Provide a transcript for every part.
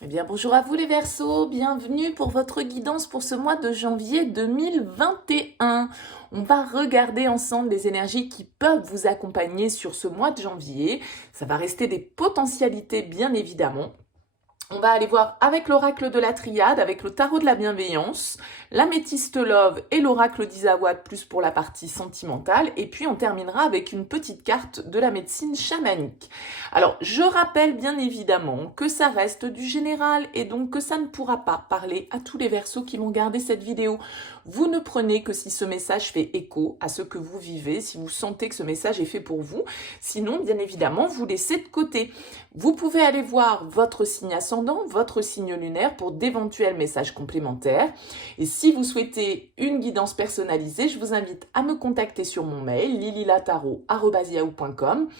Eh bien, bonjour à vous les Verseaux, bienvenue pour votre guidance pour ce mois de janvier 2021. On va regarder ensemble les énergies qui peuvent vous accompagner sur ce mois de janvier. Ça va rester des potentialités bien évidemment. On va aller voir avec l'oracle de la triade, avec le tarot de la bienveillance, l'améthyste love et l'oracle d'Isawad plus pour la partie sentimentale. Et puis on terminera avec une petite carte de la médecine chamanique. Alors je rappelle bien évidemment que ça reste du général et donc que ça ne pourra pas parler à tous les Verseaux qui vont regarder cette vidéo. Vous ne prenez que si ce message fait écho à ce que vous vivez, si vous sentez que ce message est fait pour vous. Sinon, bien évidemment, vous laissez de côté. Vous pouvez aller voir votre signe ascendant, votre signe lunaire pour d'éventuels messages complémentaires. Et si vous souhaitez une guidance personnalisée, je vous invite à me contacter sur mon mail lililataro@yahoo.com.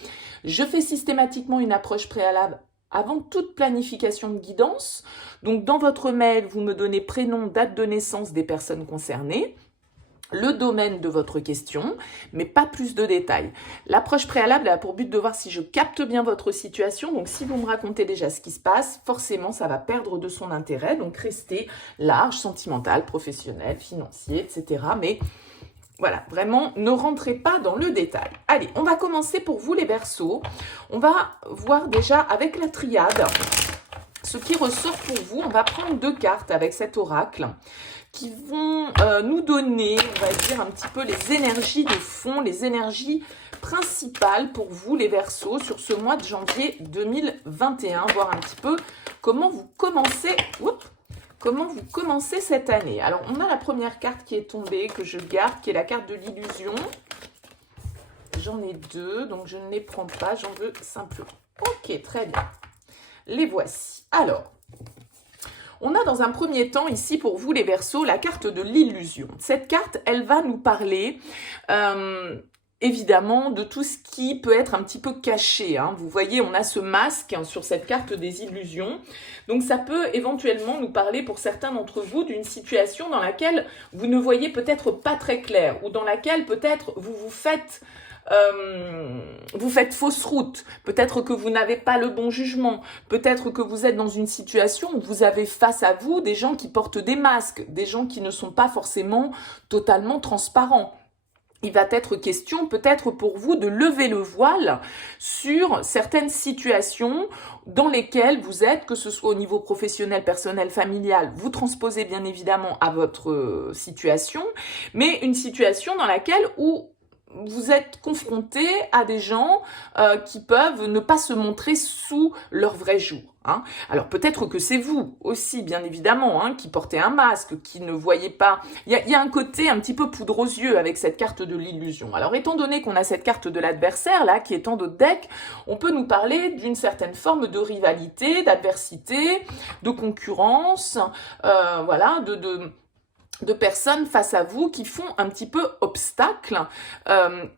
Je fais systématiquement une approche préalable avant toute planification de guidance. Donc dans votre mail, vous me donnez prénom, date de naissance des personnes concernées, le domaine de votre question, mais pas plus de détails. L'approche préalable a pour but de voir si je capte bien votre situation. Donc, si vous me racontez déjà ce qui se passe, forcément, ça va perdre de son intérêt. Donc, restez large, sentimental, professionnel, financier, etc. Mais voilà, vraiment, ne rentrez pas dans le détail. Allez, on va commencer pour vous les Verseaux. On va voir déjà avec la triade ce qui ressort pour vous. On va prendre deux cartes avec cet oracle qui vont nous donner, on va dire, un petit peu les énergies de fond, les énergies principales pour vous, les Verseaux, sur ce mois de janvier 2021. Voir un petit peu comment vous commencez, cette année. Alors, on a la première carte qui est tombée, que je garde, qui est la carte de l'illusion. J'en ai deux, donc je ne les prends pas, j'en veux simplement. Ok, très bien. Les voici. Alors, on a dans un premier temps ici pour vous les Verseaux la carte de l'illusion. Cette carte, elle va nous parler évidemment de tout ce qui peut être un petit peu caché. Vous voyez, on a ce masque sur cette carte des illusions. Donc ça peut éventuellement nous parler pour certains d'entre vous d'une situation dans laquelle vous ne voyez peut-être pas très clair ou dans laquelle peut-être vous faites fausse route, peut-être que vous n'avez pas le bon jugement, peut-être que vous êtes dans une situation où vous avez face à vous des gens qui portent des masques, des gens qui ne sont pas forcément totalement transparents. Il va être question peut-être pour vous de lever le voile sur certaines situations dans lesquelles vous êtes, que ce soit au niveau professionnel, personnel, familial, vous transposez bien évidemment à votre situation, mais une situation dans laquelle où vous êtes confronté à des gens qui peuvent ne pas se montrer sous leur vrai jour. Alors peut-être que c'est vous aussi, bien évidemment, qui portez un masque, qui ne voyez pas. Il y a un côté un petit peu poudre aux yeux avec cette carte de l'illusion. Alors étant donné qu'on a cette carte de l'adversaire là, qui est en dos de deck, on peut nous parler d'une certaine forme de rivalité, d'adversité, de concurrence, voilà, de personnes face à vous qui font un petit peu obstacle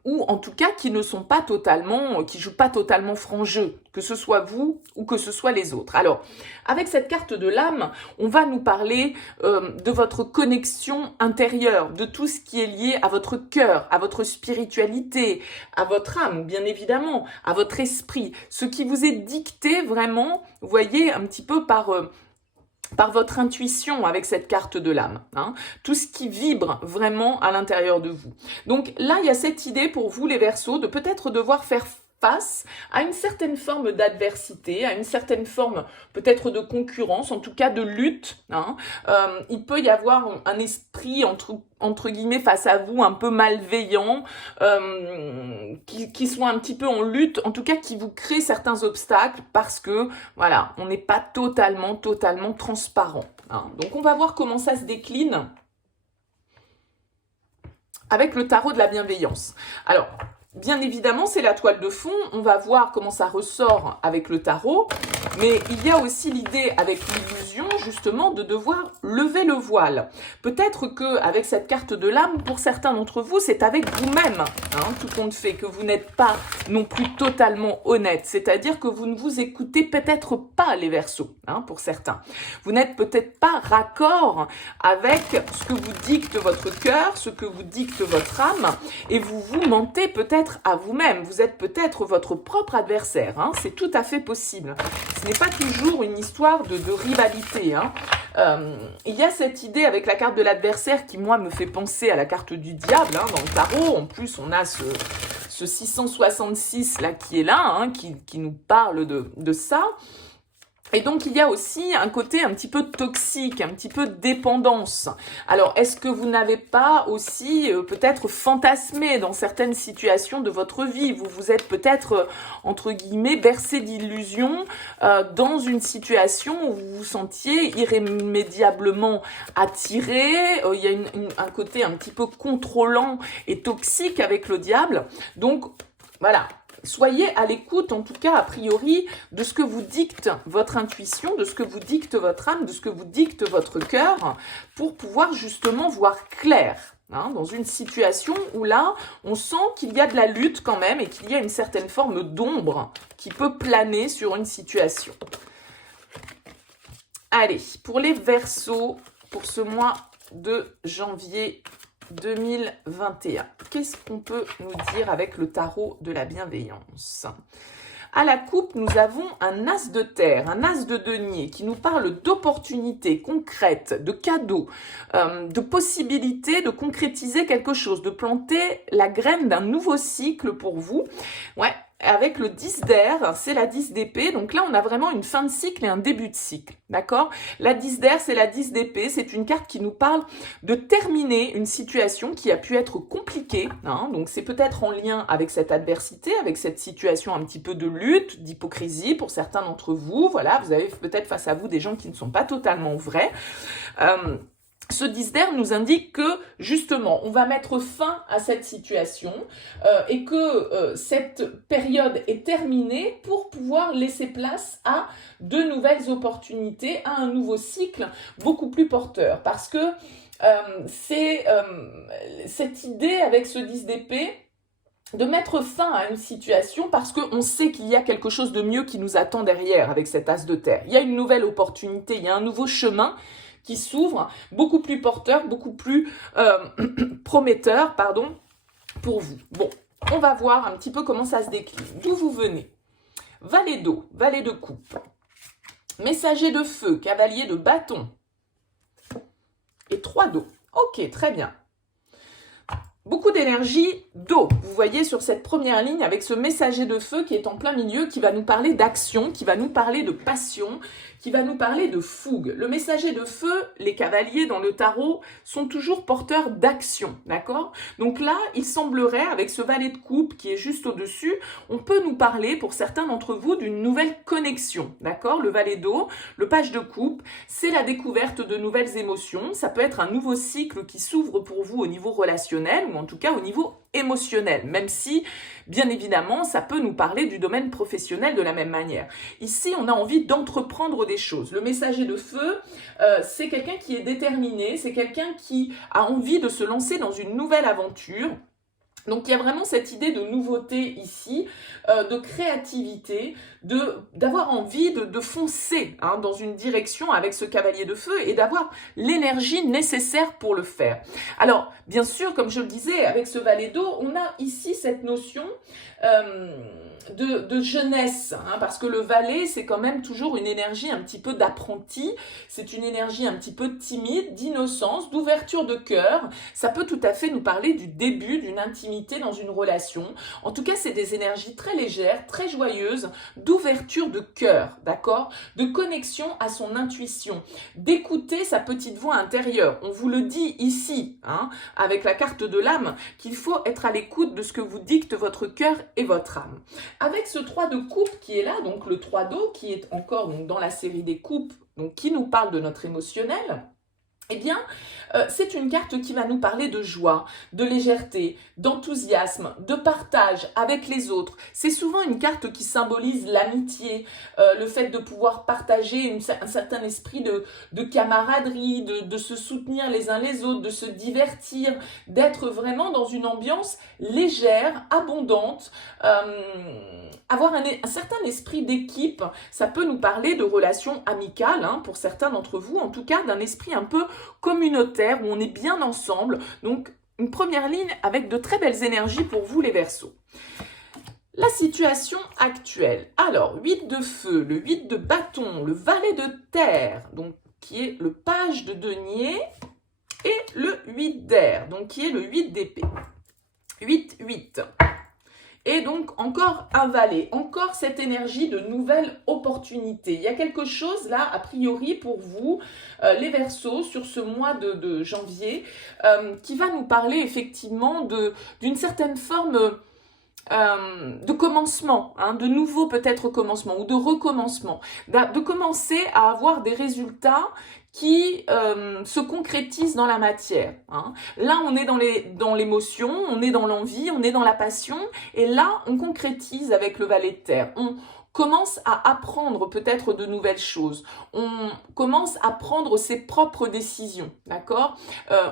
ou en tout cas qui ne sont pas totalement, qui jouent pas totalement franc jeu, que ce soit vous ou que ce soit les autres. Alors, avec cette carte de l'âme, on va nous parler de votre connexion intérieure, de tout ce qui est lié à votre cœur, à votre spiritualité, à votre âme, bien évidemment, à votre esprit, ce qui vous est dicté vraiment, vous voyez, un petit peu par votre intuition avec cette carte de l'âme, tout ce qui vibre vraiment à l'intérieur de vous. Donc là, il y a cette idée pour vous, les Verseaux, de peut-être devoir faire face à une certaine forme d'adversité, à une certaine forme peut-être de concurrence, en tout cas de lutte. Il peut y avoir un esprit entre guillemets face à vous un peu malveillant, qui soit un petit peu en lutte, en tout cas qui vous crée certains obstacles parce que voilà, on n'est pas totalement transparent. Donc on va voir comment ça se décline avec le tarot de la bienveillance. Alors, bien évidemment, c'est la toile de fond. On va voir comment ça ressort avec le tarot. Mais il y a aussi l'idée avec l'illusion, justement, de devoir lever le voile. Peut-être qu'avec cette carte de l'âme, pour certains d'entre vous, c'est avec vous-même, tout compte fait, que vous n'êtes pas non plus totalement honnête. C'est-à-dire que vous ne vous écoutez peut-être pas, les Verseaux, pour certains. Vous n'êtes peut-être pas raccord avec ce que vous dicte votre cœur, ce que vous dicte votre âme, et vous vous mentez peut-être peut-être à vous-même, vous êtes peut-être votre propre adversaire, hein, c'est tout à fait possible. Ce n'est pas toujours une histoire de rivalité, hein. Il y a cette idée avec la carte de l'adversaire qui, moi, me fait penser à la carte du diable, hein, dans le tarot. En plus, on a ce 666 là qui est là, hein, qui nous parle de ça. Et donc, il y a aussi un côté un petit peu toxique, un petit peu de dépendance. Alors, est-ce que vous n'avez pas aussi peut-être fantasmé dans certaines situations de votre vie? Vous vous êtes peut-être, entre guillemets, bercé d'illusions dans une situation où vous vous sentiez irrémédiablement attiré. Il y a un côté un petit peu contrôlant et toxique avec le diable. Donc, voilà. Soyez à l'écoute, en tout cas, a priori, de ce que vous dicte votre intuition, de ce que vous dicte votre âme, de ce que vous dicte votre cœur, pour pouvoir justement voir clair, hein, dans une situation où là, on sent qu'il y a de la lutte quand même et qu'il y a une certaine forme d'ombre qui peut planer sur une situation. Allez, pour les Verseaux, pour ce mois de janvier 2021. Qu'est-ce qu'on peut nous dire avec le tarot de la bienveillance? À la coupe, nous avons un as de terre, un as de denier qui nous parle d'opportunités concrètes, de cadeaux, de possibilités de concrétiser quelque chose, de planter la graine d'un nouveau cycle pour vous. Ouais. Avec le 10 d'air, c'est la 10 d'épée. Donc là, on a vraiment une fin de cycle et un début de cycle. D'accord? La 10 d'air, c'est la 10 d'épée. C'est une carte qui nous parle de terminer une situation qui a pu être compliquée, hein. Donc c'est peut-être en lien avec cette adversité, avec cette situation un petit peu de lutte, d'hypocrisie pour certains d'entre vous. Voilà, vous avez peut-être face à vous des gens qui ne sont pas totalement vrais. Ce 10 d'air nous indique que, justement, on va mettre fin à cette situation et que cette période est terminée pour pouvoir laisser place à de nouvelles opportunités, à un nouveau cycle beaucoup plus porteur. Parce que c'est cette idée avec ce 10 d'épée de mettre fin à une situation parce qu'on sait qu'il y a quelque chose de mieux qui nous attend derrière avec cet as de terre. Il y a une nouvelle opportunité, il y a un nouveau chemin qui s'ouvre, beaucoup plus porteur, beaucoup plus prometteur, pardon, pour vous. Bon, on va voir un petit peu comment ça se décline. D'où vous venez? Valet d'eau, valet de coupe, messager de feu, cavalier de bâton et 3 d'eau. Ok, très bien. Beaucoup d'énergie d'eau, vous voyez sur cette première ligne avec ce messager de feu qui est en plein milieu, qui va nous parler d'action, qui va nous parler de passion, qui va nous parler de fougue. Le messager de feu, les cavaliers dans le tarot sont toujours porteurs d'action, d'accord? Donc là, il semblerait, avec ce valet de coupe qui est juste au-dessus, on peut nous parler, pour certains d'entre vous, d'une nouvelle connexion, d'accord? Le valet d'eau, le page de coupe, c'est la découverte de nouvelles émotions, ça peut être un nouveau cycle qui s'ouvre pour vous au niveau relationnel, ou en tout cas au niveau émotionnel, même si, bien évidemment, ça peut nous parler du domaine professionnel de la même manière. Ici, on a envie d'entreprendre des choses. Le messager de feu, c'est quelqu'un qui est déterminé, c'est quelqu'un qui a envie de se lancer dans une nouvelle aventure. Donc, il y a vraiment cette idée de nouveauté ici, de créativité, d'avoir envie de foncer hein, dans une direction avec ce cavalier de feu et d'avoir l'énergie nécessaire pour le faire. Alors, bien sûr, comme je le disais, avec ce valet d'eau, on a ici cette notion de jeunesse, hein, parce que le valet, c'est quand même toujours une énergie un petit peu d'apprenti, c'est une énergie un petit peu timide, d'innocence, d'ouverture de cœur. Ça peut tout à fait nous parler du début d'une intimité dans une relation. En tout cas, c'est des énergies très légères, très joyeuses, d'ouverture de cœur, d'accord? De connexion à son intuition, d'écouter sa petite voix intérieure. On vous le dit ici, hein, avec la carte de l'âme, qu'il faut être à l'écoute de ce que vous dicte votre cœur et votre âme. Avec ce 3 de coupe qui est là, donc le 3 d'eau, qui est encore donc, dans la série des coupes, donc qui nous parle de notre émotionnel, eh bien, c'est une carte qui va nous parler de joie, de légèreté, d'enthousiasme, de partage avec les autres. C'est souvent une carte qui symbolise l'amitié, le fait de pouvoir partager un certain esprit de camaraderie, de se soutenir les uns les autres, de se divertir, d'être vraiment dans une ambiance légère, abondante, avoir un certain esprit d'équipe. Ça peut nous parler de relations amicales, hein, pour certains d'entre vous, en tout cas d'un esprit un peu communautaire, où on est bien ensemble, donc une première ligne avec de très belles énergies pour vous les Verseaux. La situation actuelle. Alors, 8 de feu, le 8 de bâton, le valet de terre, donc qui est le page de denier, et le 8 d'air, donc qui est le 8 d'épée. 8, 8. Et donc, encore un valet, encore cette énergie de nouvelle opportunité. Il y a quelque chose là, a priori, pour vous, les Verseaux, sur ce mois de janvier, qui va nous parler effectivement d'une certaine forme de commencement, hein, de nouveau peut-être commencement ou de recommencement, de commencer à avoir des résultats qui se concrétisent dans la matière. Hein. Là, on est dans l'émotion, on est dans l'envie, on est dans la passion, et là, on concrétise avec le valet de terre. On commence à apprendre peut-être de nouvelles choses. On commence à prendre ses propres décisions, d'accord ?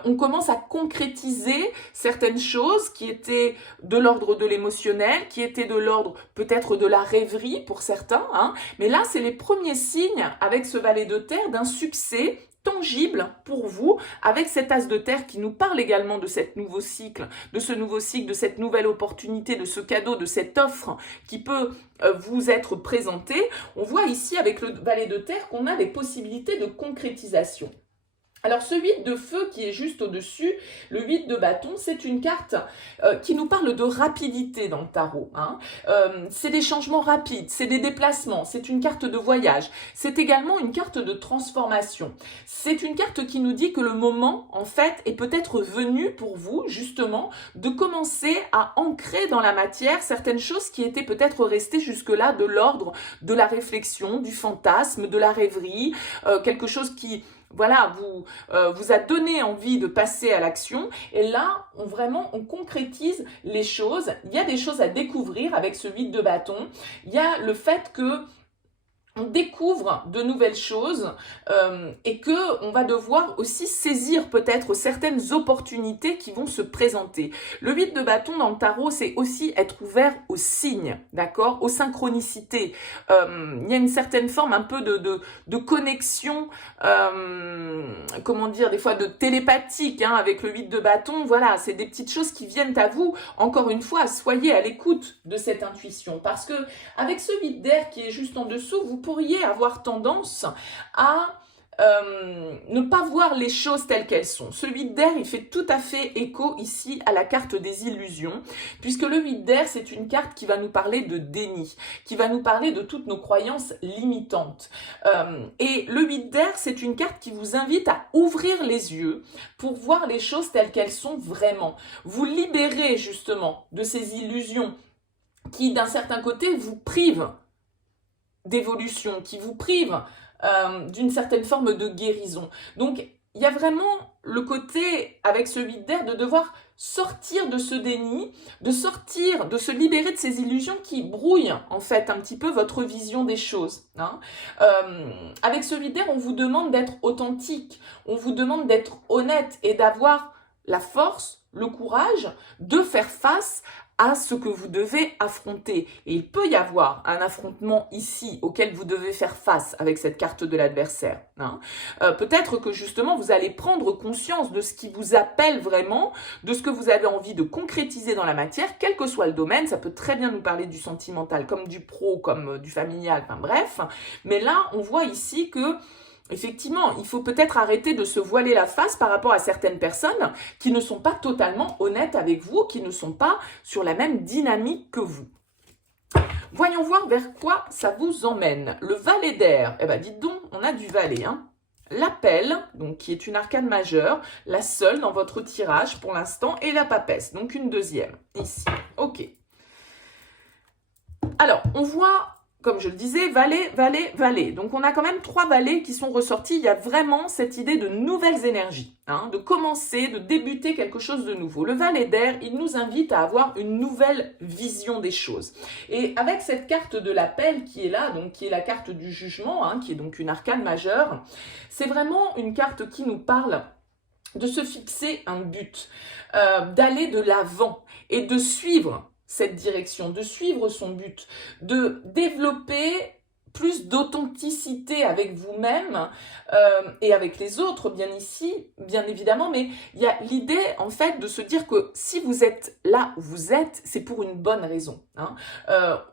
On commence à concrétiser certaines choses qui étaient de l'ordre de l'émotionnel, qui étaient de l'ordre peut-être de la rêverie pour certains, hein. Mais là, c'est les premiers signes avec ce valet de terre d'un succès tangible pour vous, avec cet as de terre qui nous parle également de ce nouveau cycle, de cette nouvelle opportunité, de ce cadeau, de cette offre qui peut vous être présentée. On voit ici avec le valet de terre qu'on a des possibilités de concrétisation. Alors ce 8 de feu qui est juste au-dessus, le 8 de bâton, c'est une carte qui nous parle de rapidité dans le tarot. Hein. C'est des changements rapides, c'est des déplacements, c'est une carte de voyage, c'est également une carte de transformation. C'est une carte qui nous dit que le moment, en fait, est peut-être venu pour vous, justement, de commencer à ancrer dans la matière certaines choses qui étaient peut-être restées jusque-là de l'ordre de la réflexion, du fantasme, de la rêverie, quelque chose qui... Voilà, vous a donné envie de passer à l'action. Et là, on concrétise les choses. Il y a des choses à découvrir avec ce 8 de bâton. Il y a le fait que on découvre de nouvelles choses et que on va devoir aussi saisir peut-être certaines opportunités qui vont se présenter. Le 8 de bâton dans le tarot, c'est aussi être ouvert aux signes, d'accord, aux synchronicités. Il y a une certaine forme un peu de connexion, comment dire, des fois de télépathique hein, avec le 8 de bâton. Voilà, c'est des petites choses qui viennent à vous. Encore une fois, soyez à l'écoute de cette intuition parce que avec ce 8 d'air qui est juste en dessous, vous pourriez avoir tendance à ne pas voir les choses telles qu'elles sont. Ce 8 d'air, il fait tout à fait écho ici à la carte des illusions, puisque le 8 d'air, c'est une carte qui va nous parler de déni, qui va nous parler de toutes nos croyances limitantes. Et le 8 d'air, c'est une carte qui vous invite à ouvrir les yeux pour voir les choses telles qu'elles sont vraiment. Vous libérez justement de ces illusions qui, d'un certain côté, vous privent d'évolution, qui vous prive d'une certaine forme de guérison. Donc, il y a vraiment le côté, avec ce 8 d'air, de devoir sortir de ce déni, de se libérer de ces illusions qui brouillent, en fait, un petit peu votre vision des choses. Hein. Avec ce 8 d'air, on vous demande d'être authentique, on vous demande d'être honnête et d'avoir la force, le courage de faire face à ce que vous devez affronter. Et il peut y avoir un affrontement ici auquel vous devez faire face avec cette carte de l'adversaire. Hein. Peut-être que justement vous allez prendre conscience de ce qui vous appelle vraiment, de ce que vous avez envie de concrétiser dans la matière, quel que soit le domaine. Ça peut très bien nous parler du sentimental, comme du pro, comme du familial, enfin bref. Mais là, on voit ici que effectivement, il faut peut-être arrêter de se voiler la face par rapport à certaines personnes qui ne sont pas totalement honnêtes avec vous, qui ne sont pas sur la même dynamique que vous. Voyons voir vers quoi ça vous emmène. Le valet d'air, eh bien dites donc, on a du valet. Hein. L'appel, donc qui est une arcane majeure, la seule dans votre tirage pour l'instant, et la papesse, donc une deuxième, ici. Ok. Alors, on voit... Comme je le disais, valet, valet, valet. Donc, on a quand même 3 valets qui sont ressortis. Il y a vraiment cette idée de nouvelles énergies, hein, de commencer, de débuter quelque chose de nouveau. Le valet d'air, il nous invite à avoir une nouvelle vision des choses. Et avec cette carte de l'appel qui est là, donc qui est la carte du jugement, hein, qui est donc une arcane majeure, c'est vraiment une carte qui nous parle de se fixer un but, d'aller de l'avant et de suivre cette direction, de suivre son but, de développer plus d'authenticité avec vous-même et avec les autres, bien évidemment, mais il y a l'idée, en fait, de se dire que si vous êtes là où vous êtes, c'est pour une bonne raison. Hein.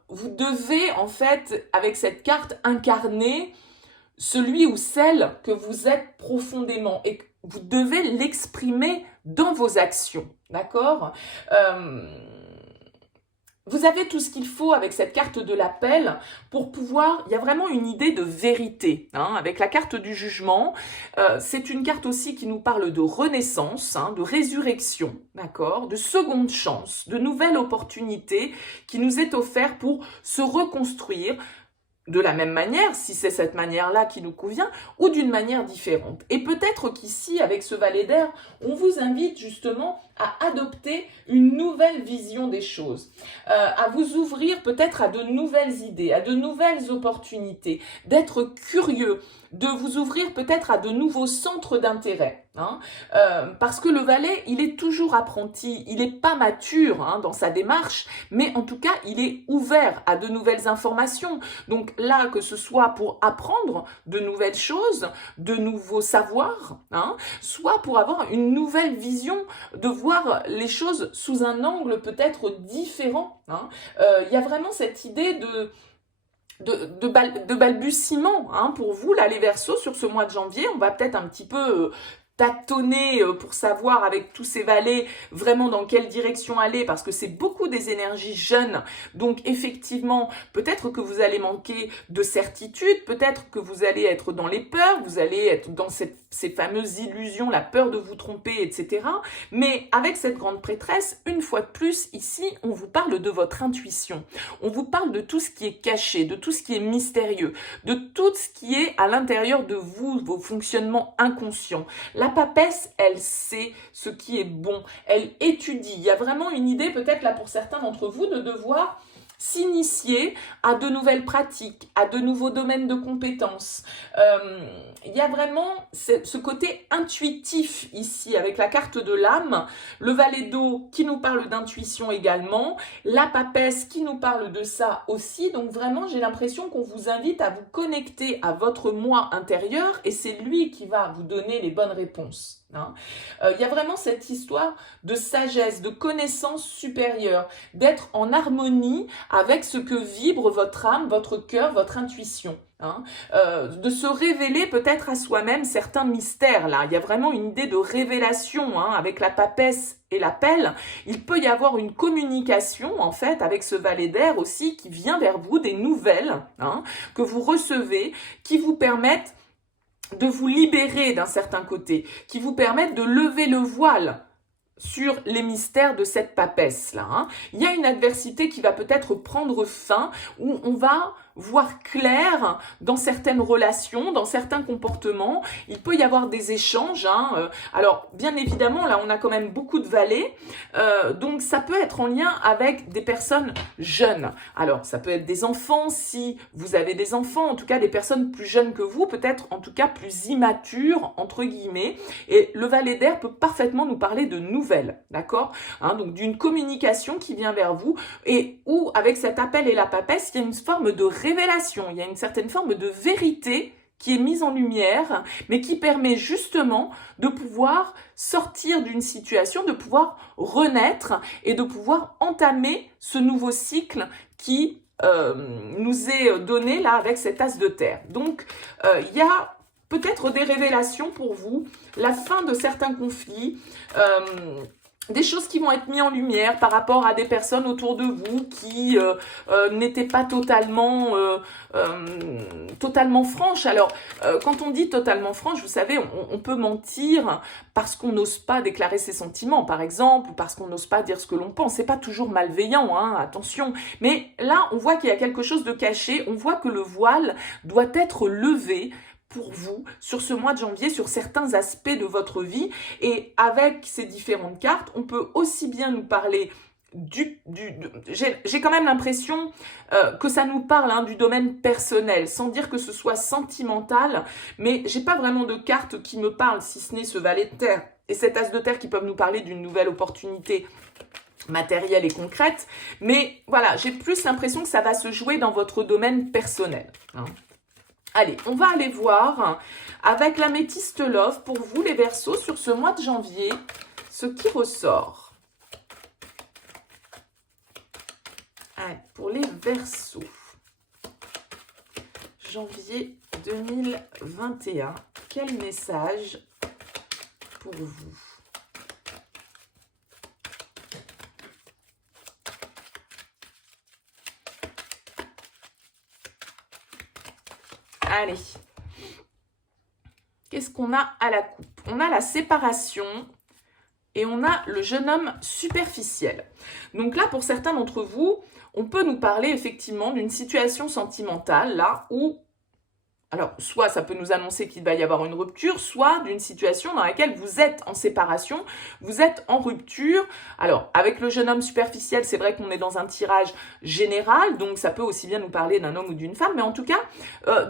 Vous devez, en fait, avec cette carte, incarner celui ou celle que vous êtes profondément et vous devez l'exprimer dans vos actions, d'accord? Vous avez tout ce qu'il faut avec cette carte de l'appel pour pouvoir, il y a vraiment une idée de vérité, hein, avec la carte du jugement. C'est une carte aussi qui nous parle de renaissance, hein, de résurrection, d'accord, de seconde chance, de nouvelle opportunité qui nous est offerte pour se reconstruire, de la même manière, si c'est cette manière-là qui nous convient, ou d'une manière différente. Et peut-être qu'ici, avec ce valet d'air, on vous invite justement à adopter une nouvelle vision des choses, à vous ouvrir peut-être à de nouvelles idées, à de nouvelles opportunités, d'être curieux, de vous ouvrir peut-être à de nouveaux centres d'intérêt. Hein, parce que le valet, il est toujours apprenti, il n'est pas mature hein, dans sa démarche, mais en tout cas, il est ouvert à de nouvelles informations. Donc là, que ce soit pour apprendre de nouvelles choses, de nouveaux savoirs, hein, soit pour avoir une nouvelle vision, de voir les choses sous un angle peut-être différent. Hein. Y a vraiment cette idée de balbutiement hein, pour vous, là, les Verseaux, sur ce mois de janvier. On va peut-être un petit peu tâtonner pour savoir avec tous ces valets vraiment dans quelle direction aller parce que c'est beaucoup des énergies jeunes. Donc effectivement, peut-être que vous allez manquer de certitude, peut-être que vous allez être dans les peurs, vous allez être dans ces fameuses illusions, la peur de vous tromper, etc. Mais avec cette grande prêtresse, une fois de plus, ici, on vous parle de votre intuition. On vous parle de tout ce qui est caché, de tout ce qui est mystérieux, de tout ce qui est à l'intérieur de vous, vos fonctionnements inconscients. La papesse, elle sait ce qui est bon, elle étudie. Il y a vraiment une idée, peut-être là pour certains d'entre vous, de devoir s'initier à de nouvelles pratiques, à de nouveaux domaines de compétences. Il y a vraiment ce côté intuitif ici, avec la carte de l'âme, le valet d'eau qui nous parle d'intuition également, la papesse qui nous parle de ça aussi. Donc vraiment, j'ai l'impression qu'on vous invite à vous connecter à votre moi intérieur et c'est lui qui va vous donner les bonnes réponses. Hein. Y a vraiment cette histoire de sagesse, de connaissance supérieure, d'être en harmonie avec ce que vibre votre âme, votre cœur, votre intuition. Hein, de se révéler peut-être à soi-même certains mystères là. Il y a vraiment une idée de révélation hein, avec la papesse et l'appel. Il peut y avoir une communication en fait avec ce valet d'air aussi qui vient vers vous, des nouvelles hein, que vous recevez, qui vous permettent de vous libérer d'un certain côté, qui vous permettent de lever le voile sur les mystères de cette papesse-là. Hein. Il y a une adversité qui va peut-être prendre fin, où on va voir clair dans certaines relations, dans certains comportements. Il peut y avoir des échanges. Hein. Alors, bien évidemment, là, on a quand même beaucoup de valets. Donc, ça peut être en lien avec des personnes jeunes. Alors, ça peut être des enfants, si vous avez des enfants, en tout cas des personnes plus jeunes que vous, peut-être en tout cas plus immatures, entre guillemets. Et le valet d'air peut parfaitement nous parler de nouvelles, d'accord hein, donc, d'une communication qui vient vers vous et où, avec cet appel et la papesse, il y a une forme de révélation, il y a une certaine forme de vérité qui est mise en lumière, mais qui permet justement de pouvoir sortir d'une situation, de pouvoir renaître et de pouvoir entamer ce nouveau cycle qui nous est donné là avec cet as de terre. Donc, il y a peut-être des révélations pour vous, la fin de certains conflits, des choses qui vont être mises en lumière par rapport à des personnes autour de vous qui n'étaient pas totalement franches. Alors, quand on dit totalement franche, vous savez, on peut mentir parce qu'on n'ose pas déclarer ses sentiments, par exemple, ou parce qu'on n'ose pas dire ce que l'on pense. C'est pas toujours malveillant, hein, attention. Mais là, on voit qu'il y a quelque chose de caché. On voit que le voile doit être levé pour vous, sur ce mois de janvier, sur certains aspects de votre vie. Et avec ces différentes cartes, on peut aussi bien nous parler j'ai quand même l'impression que ça nous parle hein, du domaine personnel, sans dire que ce soit sentimental, mais j'ai pas vraiment de cartes qui me parlent, si ce n'est ce valet de terre et cet as de terre qui peuvent nous parler d'une nouvelle opportunité. matérielle et concrète, mais voilà, j'ai plus l'impression que ça va se jouer dans votre domaine personnel. Hein. Allez, on va aller voir avec l'améthyste Love pour vous les Verseaux sur ce mois de janvier, ce qui ressort. Allez, pour les Verseaux, janvier 2021, quel message pour vous? Allez, qu'est-ce qu'on a à la coupe? On a la séparation et on a le jeune homme superficiel. Donc là, pour certains d'entre vous, on peut nous parler effectivement d'une situation sentimentale là où, alors soit ça peut nous annoncer qu'il va y avoir une rupture, soit d'une situation dans laquelle vous êtes en séparation, vous êtes en rupture. Alors avec le jeune homme superficiel, c'est vrai qu'on est dans un tirage général, donc ça peut aussi bien nous parler d'un homme ou d'une femme, mais en tout cas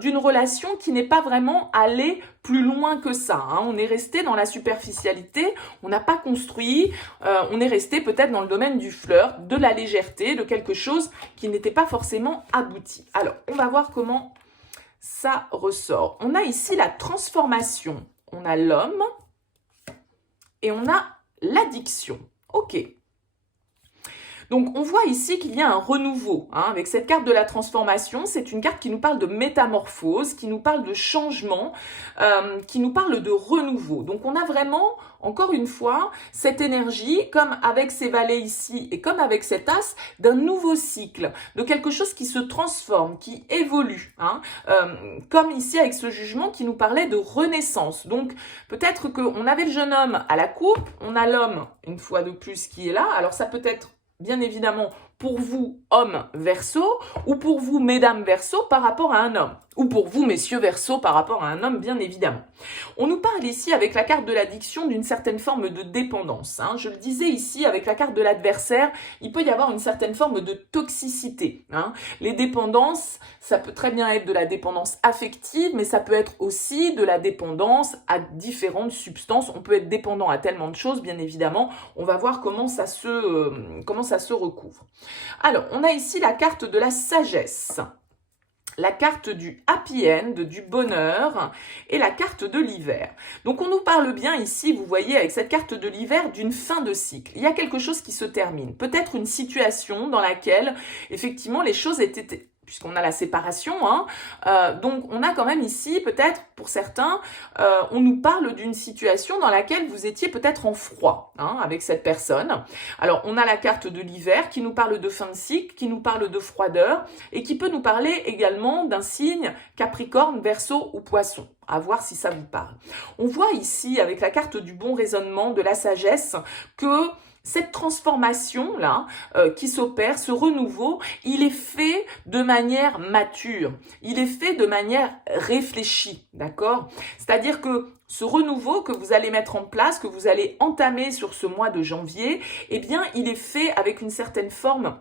d'une relation qui n'est pas vraiment allée plus loin que ça. Hein. On est resté dans la superficialité, on n'a pas construit, on est resté peut-être dans le domaine du flirt, de la légèreté, de quelque chose qui n'était pas forcément abouti. Alors on va voir comment ça ressort. On a ici la transformation. On a l'homme et on a l'addiction. Ok. Donc, on voit ici qu'il y a un renouveau. Hein, avec cette carte de la transformation, c'est une carte qui nous parle de métamorphose, qui nous parle de changement, qui nous parle de renouveau. Donc, on a vraiment, encore une fois, cette énergie, comme avec ces valets ici et comme avec cet as, d'un nouveau cycle, de quelque chose qui se transforme, qui évolue. Hein, comme ici avec ce jugement qui nous parlait de renaissance. Donc, peut-être qu'on avait le jeune homme à la coupe, on a l'homme, une fois de plus, qui est là. Alors, ça peut être bien évidemment pour vous, hommes Verseau, ou pour vous, mesdames Verseau, par rapport à un homme. Ou pour vous, messieurs Verseau, par rapport à un homme, bien évidemment. On nous parle ici, avec la carte de l'addiction, d'une certaine forme de dépendance. Hein. Je le disais ici, avec la carte de l'adversaire, il peut y avoir une certaine forme de toxicité. Hein. Les dépendances, ça peut très bien être de la dépendance affective, mais ça peut être aussi de la dépendance à différentes substances. On peut être dépendant à tellement de choses, bien évidemment. On va voir comment ça se recouvre. Alors, on a ici la carte de la sagesse, la carte du happy end, du bonheur et la carte de l'hiver. Donc, on nous parle bien ici, vous voyez, avec cette carte de l'hiver, d'une fin de cycle. Il y a quelque chose qui se termine. Peut-être une situation dans laquelle, effectivement, les choses étaient... puisqu'on a la séparation, hein, donc on a quand même ici, peut-être pour certains, on nous parle d'une situation dans laquelle vous étiez peut-être en froid hein, avec cette personne. Alors on a la carte de l'hiver qui nous parle de fin de cycle, qui nous parle de froideur et qui peut nous parler également d'un signe Capricorne, Verseau ou Poisson. À voir si ça vous parle. On voit ici avec la carte du bon raisonnement, de la sagesse, que cette transformation-là qui s'opère, ce renouveau, il est fait de manière mature, il est fait de manière réfléchie, d'accord? C'est-à-dire que ce renouveau que vous allez mettre en place, que vous allez entamer sur ce mois de janvier, eh bien, il est fait avec une certaine forme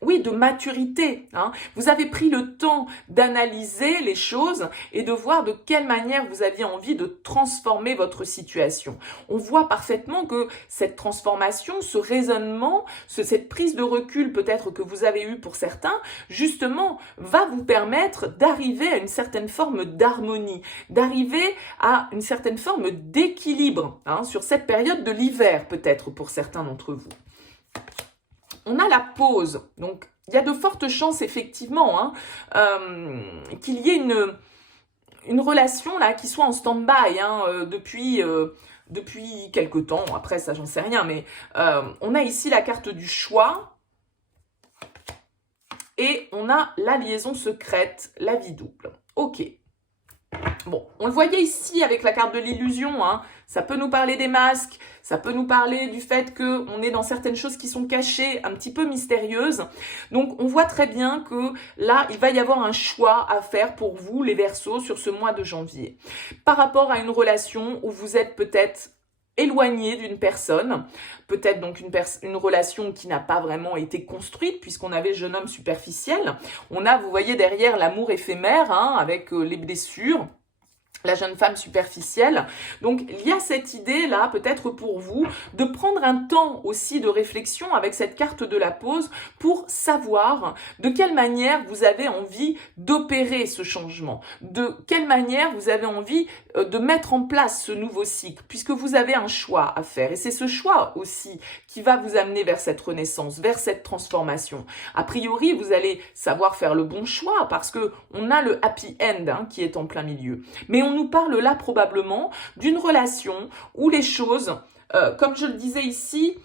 oui, de maturité. Hein. Vous avez pris le temps d'analyser les choses et de voir de quelle manière vous aviez envie de transformer votre situation. On voit parfaitement que cette transformation, ce raisonnement, cette prise de recul peut-être que vous avez eue pour certains, justement, va vous permettre d'arriver à une certaine forme d'harmonie, d'arriver à une certaine forme d'équilibre hein, sur cette période de l'hiver peut-être pour certains d'entre vous. On a la pause, donc il y a de fortes chances effectivement hein, qu'il y ait une relation là qui soit en stand-by hein, depuis quelque temps. Après ça j'en sais rien, mais on a ici la carte du choix et on a la liaison secrète, la vie double. Ok. Bon, on le voyait ici avec la carte de l'illusion, hein. Ça peut nous parler des masques, ça peut nous parler du fait qu'on est dans certaines choses qui sont cachées, un petit peu mystérieuses. Donc, on voit très bien que là, il va y avoir un choix à faire pour vous, les Verseaux, sur ce mois de janvier. Par rapport à une relation où vous êtes peut-être éloigné d'une personne, peut-être donc une relation qui n'a pas vraiment été construite puisqu'on avait le jeune homme superficiel. On a, vous voyez derrière, l'amour éphémère hein, avec les blessures. la jeune femme superficielle. Donc, il y a cette idée-là, peut-être pour vous, de prendre un temps aussi de réflexion avec cette carte de la pause pour savoir de quelle manière vous avez envie d'opérer ce changement, de quelle manière vous avez envie de mettre en place ce nouveau cycle, puisque vous avez un choix à faire. Et c'est ce choix aussi qui va vous amener vers cette renaissance, vers cette transformation. A priori, vous allez savoir faire le bon choix parce que on a le happy end hein, qui est en plein milieu. Mais on nous parle là probablement d'une relation où les choses, comme je le disais ici,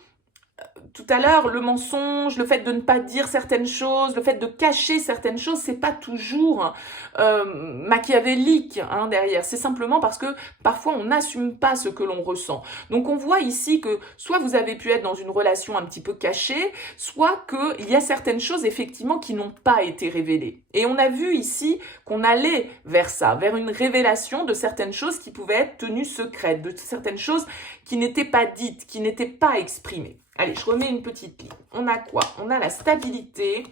tout à l'heure, le mensonge, le fait de ne pas dire certaines choses, le fait de cacher certaines choses, c'est pas toujours machiavélique hein, derrière. C'est simplement parce que parfois on n'assume pas ce que l'on ressent. Donc on voit ici que soit vous avez pu être dans une relation un petit peu cachée, soit qu'il y a certaines choses effectivement qui n'ont pas été révélées. Et on a vu ici qu'on allait vers ça, vers une révélation de certaines choses qui pouvaient être tenues secrètes, de certaines choses qui n'étaient pas dites, qui n'étaient pas exprimées. Allez, je remets une petite ligne. On a quoi? On a la stabilité,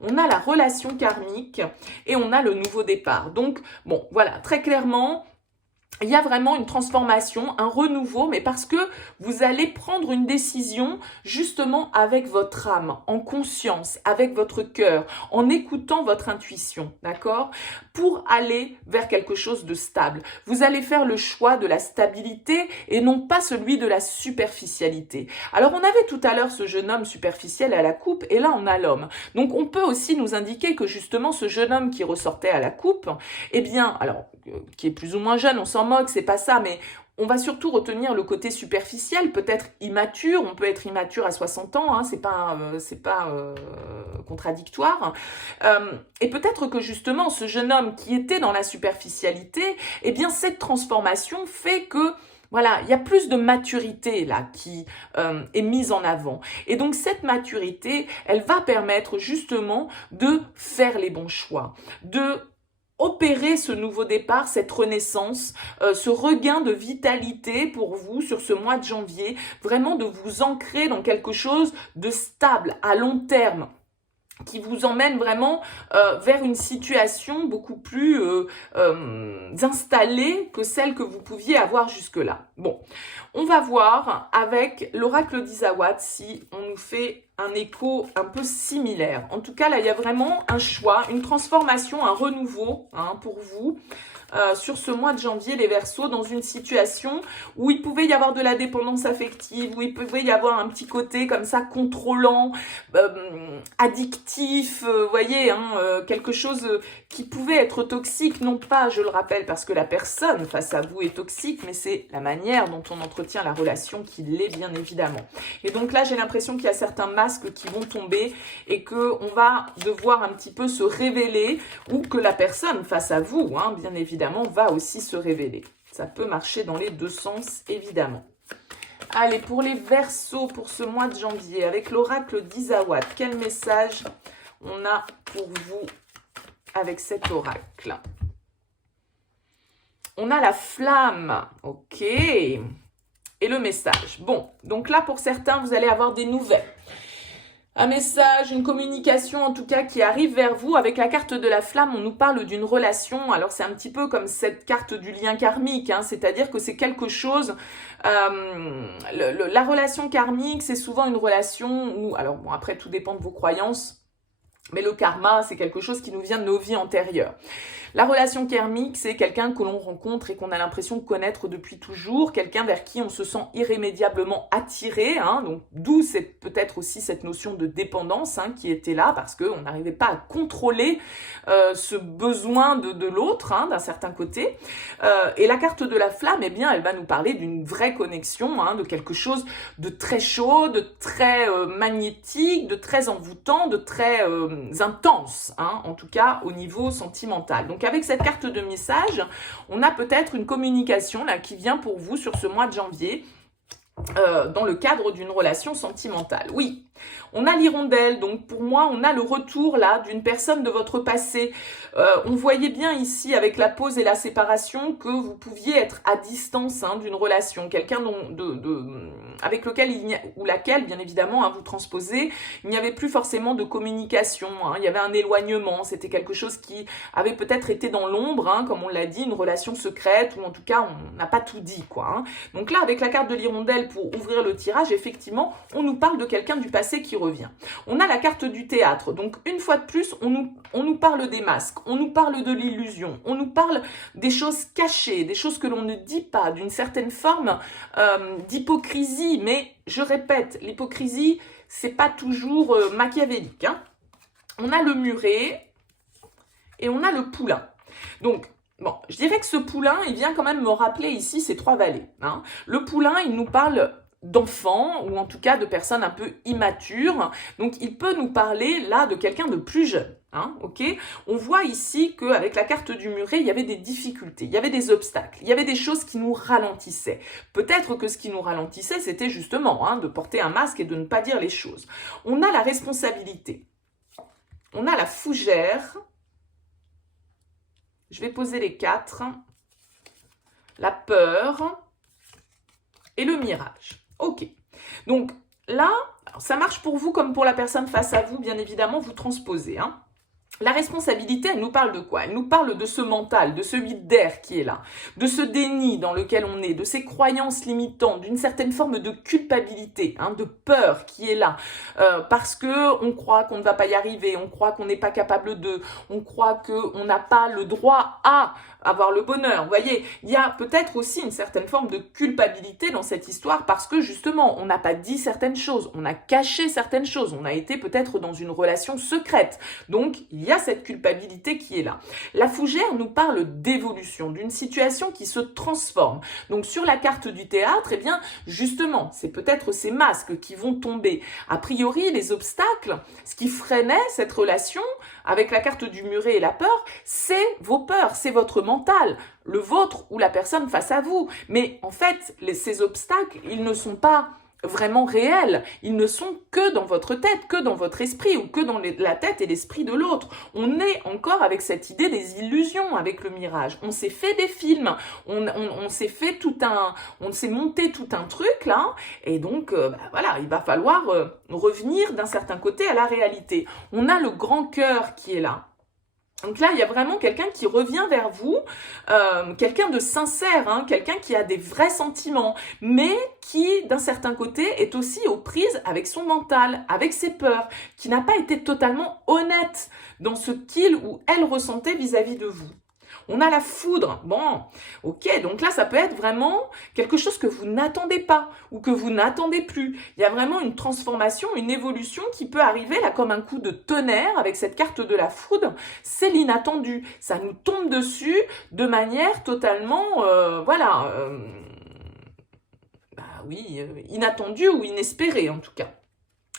on a la relation karmique et on a le nouveau départ. Donc, bon, voilà, très clairement, il y a vraiment une transformation, un renouveau, mais parce que vous allez prendre une décision justement avec votre âme, en conscience, avec votre cœur, en écoutant votre intuition, d'accord? Pour aller vers quelque chose de stable. Vous allez faire le choix de la stabilité et non pas celui de la superficialité. Alors on avait tout à l'heure ce jeune homme superficiel à la coupe et là on a l'homme. Donc on peut aussi nous indiquer que justement ce jeune homme qui ressortait à la coupe, eh bien, alors qui est plus ou moins jeune, on s'en moque, c'est pas ça, mais on va surtout retenir le côté superficiel, peut-être immature, on peut être immature à 60 ans, hein, c'est pas contradictoire. Et peut-être que justement, ce jeune homme qui était dans la superficialité, eh bien cette transformation fait que voilà, il y a plus de maturité là qui est mise en avant. Et donc cette maturité, elle va permettre justement de faire les bons choix, de opérer ce nouveau départ, cette renaissance, ce regain de vitalité pour vous sur ce mois de janvier, vraiment de vous ancrer dans quelque chose de stable, à long terme, qui vous emmène vraiment vers une situation beaucoup plus installée que celle que vous pouviez avoir jusque-là. Bon, on va voir avec l'oracle d'Isawat si on nous fait un écho un peu similaire. En tout cas, là, il y a vraiment un choix, une transformation, un renouveau hein, pour vous. Sur ce mois de janvier, les Verseaux, dans une situation où il pouvait y avoir de la dépendance affective, où il pouvait y avoir un petit côté comme ça contrôlant, addictif, voyez, hein, quelque chose qui pouvait être toxique, non pas, je le rappelle, parce que la personne face à vous est toxique, mais c'est la manière dont on entretient la relation qui l'est bien évidemment. Et donc là, j'ai l'impression qu'il y a certains masques qui vont tomber et qu'on va devoir un petit peu se révéler ou que la personne face à vous, hein, bien évidemment, va aussi se révéler. Ça peut marcher dans les deux sens, évidemment. Allez, pour les Verseaux, pour ce mois de janvier, avec l'oracle d'Isawat, quel message on a pour vous avec cet oracle? On a la flamme, ok. Et le message. Bon, donc là, pour certains, vous allez avoir des nouvelles. Un message, une communication en tout cas qui arrive vers vous. Avec la carte de la flamme, on nous parle d'une relation. Alors c'est un petit peu comme cette carte du lien karmique, hein, c'est-à-dire que c'est quelque chose... la relation karmique, c'est souvent une relation où... Alors bon, après tout dépend de vos croyances, mais le karma, c'est quelque chose qui nous vient de nos vies antérieures. La relation karmique, c'est quelqu'un que l'on rencontre et qu'on a l'impression de connaître depuis toujours, quelqu'un vers qui on se sent irrémédiablement attiré, hein, donc d'où c'est peut-être aussi cette notion de dépendance hein, qui était là, parce qu'on n'arrivait pas à contrôler ce besoin de l'autre, hein, d'un certain côté. Et la carte de la flamme, eh bien, elle va nous parler d'une vraie connexion, hein, de quelque chose de très chaud, de très magnétique, de très envoûtant, de très intense, hein, en tout cas au niveau sentimental. Donc avec cette carte de message, on a peut-être une communication là qui vient pour vous sur ce mois de janvier dans le cadre d'une relation sentimentale. Oui, On a l'hirondelle, donc pour moi, on a le retour là d'une personne de votre passé. On voyait bien ici avec la pause et la séparation que vous pouviez être à distance d'une relation, quelqu'un avec lequel ou laquelle, bien évidemment, vous transposez, il n'y avait plus forcément de communication, il y avait un éloignement, c'était quelque chose qui avait peut-être été dans l'ombre, comme on l'a dit, une relation secrète, ou en tout cas, on n'a pas tout dit, quoi. Donc là, avec la carte de l'hirondelle pour ouvrir le tirage, effectivement, on nous parle de quelqu'un du passé qui revient. On a la carte du théâtre, donc une fois de plus, on nous parle des masques, on nous parle de l'illusion, on nous parle des choses cachées, des choses que l'on ne dit pas, d'une certaine forme d'hypocrisie, mais je répète, l'hypocrisie, c'est pas toujours machiavélique. On a le muret et on a le poulain. Donc, bon, je dirais que ce poulain, il vient quand même me rappeler ici ces trois vallées. Le poulain, il nous parle d'enfants, ou en tout cas de personnes un peu immatures. Donc, il peut nous parler là de quelqu'un de plus jeune. Ok. On voit ici qu'avec la carte du muret, il y avait des difficultés, il y avait des obstacles, il y avait des choses qui nous ralentissaient. Peut-être que ce qui nous ralentissait, c'était justement de porter un masque et de ne pas dire les choses. On a la responsabilité. On a la fougère. Je vais poser les 4. La peur et le mirage. Ok. Donc là, ça marche pour vous comme pour la personne face à vous, bien évidemment, vous transposez. La responsabilité, elle nous parle de quoi? Elle nous parle de ce mental, de ce vide d'air qui est là, de ce déni dans lequel on est, de ces croyances limitantes, d'une certaine forme de culpabilité, de peur qui est là, parce que on croit qu'on ne va pas y arriver, on croit qu'on n'est pas capable de, on croit qu'on n'a pas le droit à avoir le bonheur. Vous voyez, il y a peut-être aussi une certaine forme de culpabilité dans cette histoire parce que justement, on n'a pas dit certaines choses, on a caché certaines choses, on a été peut-être dans une relation secrète. Donc, il y a cette culpabilité qui est là. La fougère nous parle d'évolution, d'une situation qui se transforme. Donc, sur la carte du théâtre, eh bien, justement, c'est peut-être ces masques qui vont tomber. A priori, les obstacles, ce qui freinait cette relation avec la carte du muret et la peur, c'est vos peurs, c'est votre mental, le vôtre ou la personne face à vous. Mais en fait, ces obstacles, ils ne sont pas vraiment réels. Ils ne sont que dans votre tête, que dans votre esprit ou que dans la tête et l'esprit de l'autre. On est encore avec cette idée des illusions avec le mirage. On s'est fait des films, on s'est fait on s'est monté tout un truc là et donc voilà, il va falloir revenir d'un certain côté à la réalité. On a le grand cœur qui est là. Donc là, il y a vraiment quelqu'un qui revient vers vous, quelqu'un de sincère, quelqu'un qui a des vrais sentiments, mais qui, d'un certain côté, est aussi aux prises avec son mental, avec ses peurs, qui n'a pas été totalement honnête dans ce qu'il ou elle ressentait vis-à-vis de vous. On a la foudre. Bon, ok, donc là, ça peut être vraiment quelque chose que vous n'attendez pas ou que vous n'attendez plus. Il y a vraiment une transformation, une évolution qui peut arriver là comme un coup de tonnerre avec cette carte de la foudre. C'est l'inattendu. Ça nous tombe dessus de manière totalement, inattendue ou inespérée en tout cas.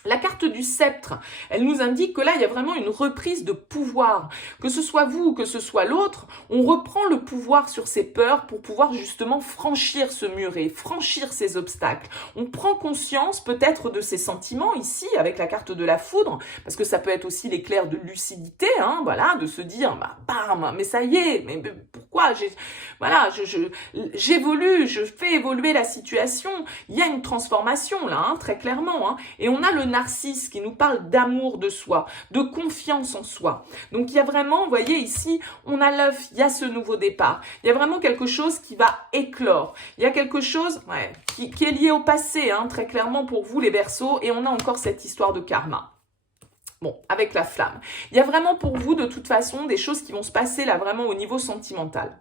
La carte du sceptre, elle nous indique que là, il y a vraiment une reprise de pouvoir. Que ce soit vous ou que ce soit l'autre, on reprend le pouvoir sur ses peurs pour pouvoir justement franchir ce muret, franchir ces obstacles. On prend conscience peut-être de ses sentiments ici, avec la carte de la foudre, parce que ça peut être aussi l'éclair de lucidité, de se dire, bam, mais ça y est, mais pourquoi j'évolue, je fais évoluer la situation. Il y a une transformation là, très clairement. Et on a le narcisse qui nous parle d'amour de soi, de confiance en soi. Donc il y a vraiment, vous voyez ici, on a l'œuf, il y a ce nouveau départ. Il y a vraiment quelque chose qui va éclore. Il y a quelque chose qui est lié au passé, très clairement pour vous les Verseaux. Et on a encore cette histoire de karma. Bon, avec la flamme. Il y a vraiment pour vous, de toute façon, des choses qui vont se passer là vraiment au niveau sentimental.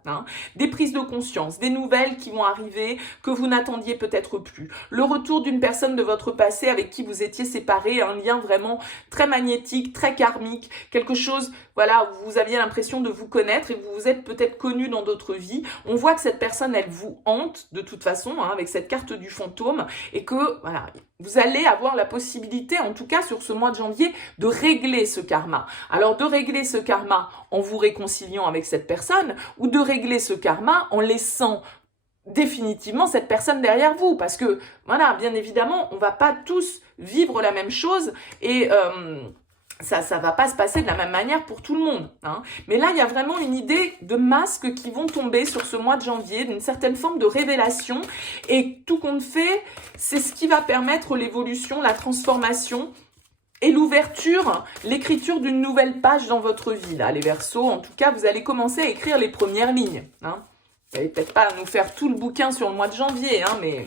Des prises de conscience, des nouvelles qui vont arriver que vous n'attendiez peut-être plus. Le retour d'une personne de votre passé avec qui vous étiez séparés, un lien vraiment très magnétique, très karmique, quelque chose, où vous aviez l'impression de vous connaître et vous vous êtes peut-être connu dans d'autres vies. On voit que cette personne, elle vous hante de toute façon, avec cette carte du fantôme et que, vous allez avoir la possibilité, en tout cas sur ce mois de janvier, de régler ce karma. Alors de régler ce karma en vous réconciliant avec cette personne ou de régler ce karma en laissant définitivement cette personne derrière vous. Parce que, bien évidemment, on va pas tous vivre la même chose et ça va pas se passer de la même manière pour tout le monde, hein. Mais là, il y a vraiment une idée de masques qui vont tomber sur ce mois de janvier, d'une certaine forme de révélation. Et tout compte fait, c'est ce qui va permettre l'évolution, la transformation et l'ouverture, l'écriture d'une nouvelle page dans votre vie. Là, les Verseaux, en tout cas, vous allez commencer à écrire les premières lignes, hein. Vous n'allez peut-être pas nous faire tout le bouquin sur le mois de janvier, hein, mais...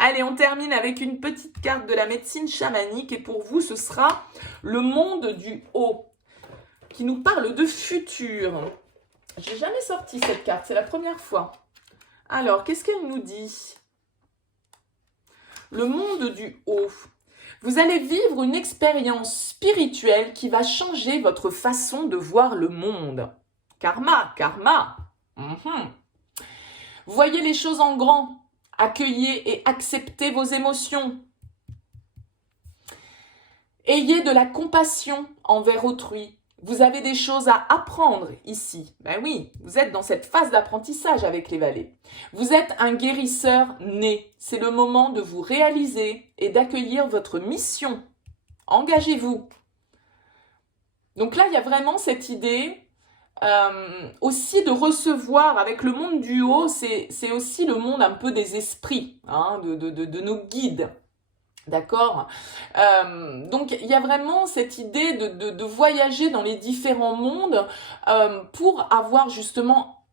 Allez, on termine avec une petite carte de la médecine chamanique et pour vous, ce sera le monde du haut qui nous parle de futur. J'ai jamais sorti cette carte, c'est la première fois. Alors, qu'est-ce qu'elle nous dit? Le monde du haut. Vous allez vivre une expérience spirituelle qui va changer votre façon de voir le monde. Karma, karma. Voyez les choses en grand. Accueillez et acceptez vos émotions. Ayez de la compassion envers autrui. Vous avez des choses à apprendre ici. Ben oui, vous êtes dans cette phase d'apprentissage avec les valets. Vous êtes un guérisseur né. C'est le moment de vous réaliser et d'accueillir votre mission. Engagez-vous. Donc là, il y a vraiment cette idée aussi de recevoir avec le monde du haut, c'est aussi le monde un peu des esprits, hein, de nos guides. D'accord. Donc, il y a vraiment cette idée de voyager dans les différents mondes pour avoir justement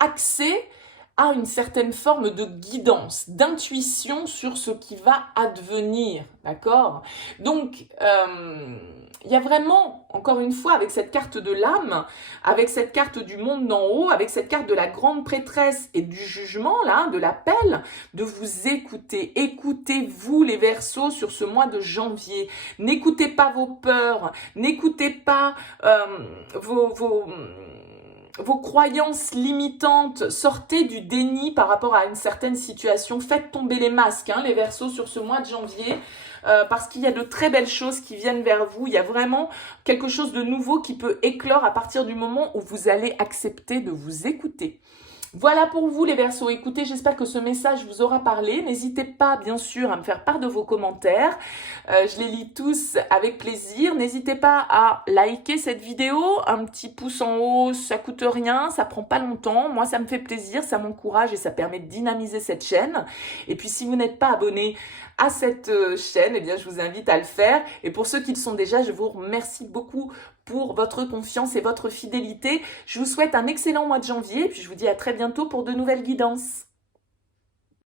accès à une certaine forme de guidance, d'intuition sur ce qui va advenir. D'accord. Donc, il y a vraiment, encore une fois, avec cette carte de l'âme, avec cette carte du monde d'en haut, avec cette carte de la grande prêtresse et du jugement, là, de l'appel, de vous écouter. Écoutez-vous les Verseaux sur ce mois de janvier. N'écoutez pas vos peurs, n'écoutez pas vos croyances limitantes, sortez du déni par rapport à une certaine situation. Faites tomber les masques, hein, les Verseaux, sur ce mois de janvier. Parce qu'il y a de très belles choses qui viennent vers vous. Il y a vraiment quelque chose de nouveau qui peut éclore à partir du moment où vous allez accepter de vous écouter. Voilà pour vous les Verseaux. Écoutez, j'espère que ce message vous aura parlé. N'hésitez pas, bien sûr, à me faire part de vos commentaires. Je les lis tous avec plaisir. N'hésitez pas à liker cette vidéo. Un petit pouce en haut, ça coûte rien, ça prend pas longtemps. Moi, ça me fait plaisir, ça m'encourage et ça permet de dynamiser cette chaîne. Et puis, si vous n'êtes pas abonné à cette chaîne, eh bien, je vous invite à le faire. Et pour ceux qui le sont déjà, je vous remercie beaucoup pour votre confiance et votre fidélité. Je vous souhaite un excellent mois de janvier, puis je vous dis à très bientôt pour de nouvelles guidances.